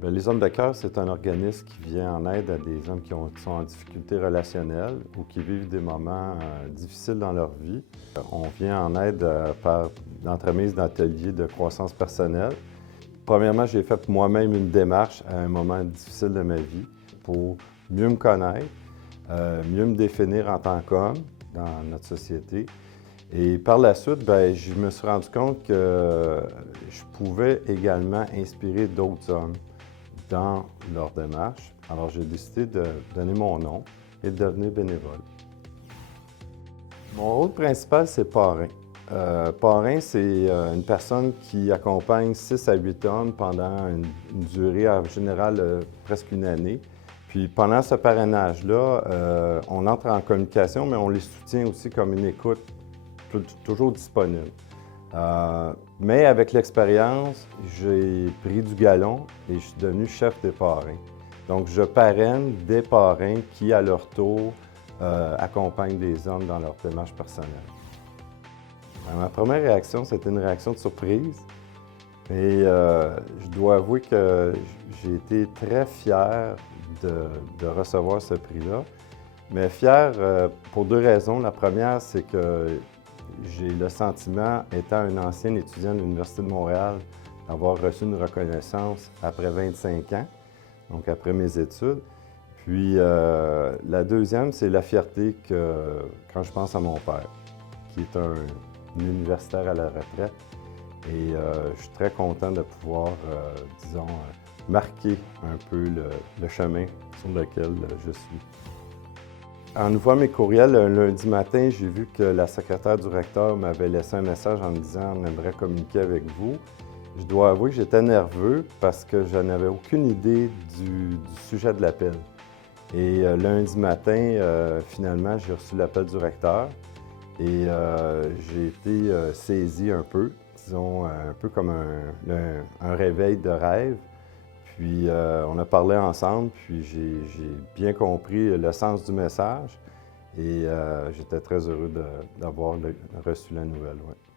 Bien, les Hommes de cœur, c'est un organisme qui vient en aide à des hommes qui sont en difficulté relationnelle ou qui vivent des moments difficiles dans leur vie. On vient en aide par l'entremise d'ateliers de croissance personnelle. Premièrement, j'ai fait moi-même une démarche à un moment difficile de ma vie pour mieux me connaître, mieux me définir en tant qu'homme dans notre société. Et par la suite, bien, je me suis rendu compte que je pouvais également inspirer d'autres hommes dans leur démarche. Alors, j'ai décidé de donner mon nom et de devenir bénévole. Mon rôle principal, c'est parrain. Parrain, c'est une personne qui accompagne 6 à 8 hommes pendant une durée en général presque une année. Puis pendant ce parrainage-là, on entre en communication, mais on les soutient aussi comme une écoute toujours disponible. Mais avec l'expérience, j'ai pris du galon et je suis devenu chef des parrains. Donc, je parraine des parrains qui, à leur tour, accompagnent des hommes dans leur démarche personnelle. Ma première réaction, c'était une réaction de surprise. Et je dois avouer que j'ai été très fier de recevoir ce prix-là. Mais fier pour deux raisons. La première, c'est que j'ai le sentiment, étant un ancien étudiant de l'Université de Montréal, d'avoir reçu une reconnaissance après 25 ans, donc après mes études. Puis la deuxième, c'est la fierté que quand je pense à mon père, qui est un universitaire à la retraite. Et je suis très content de pouvoir, disons, marquer un peu le chemin sur lequel je suis. En ouvrant mes courriels un lundi matin, j'ai vu que la secrétaire du recteur m'avait laissé un message en me disant « On aimerait communiquer avec vous ». Je dois avouer que j'étais nerveux parce que je n'avais aucune idée du sujet de l'appel. Et lundi matin, finalement, j'ai reçu l'appel du recteur et j'ai été saisi un peu, disons, un peu comme un réveil de rêve. Puis on a parlé ensemble, puis j'ai bien compris le sens du message et j'étais très heureux d'avoir reçu la nouvelle. Ouais.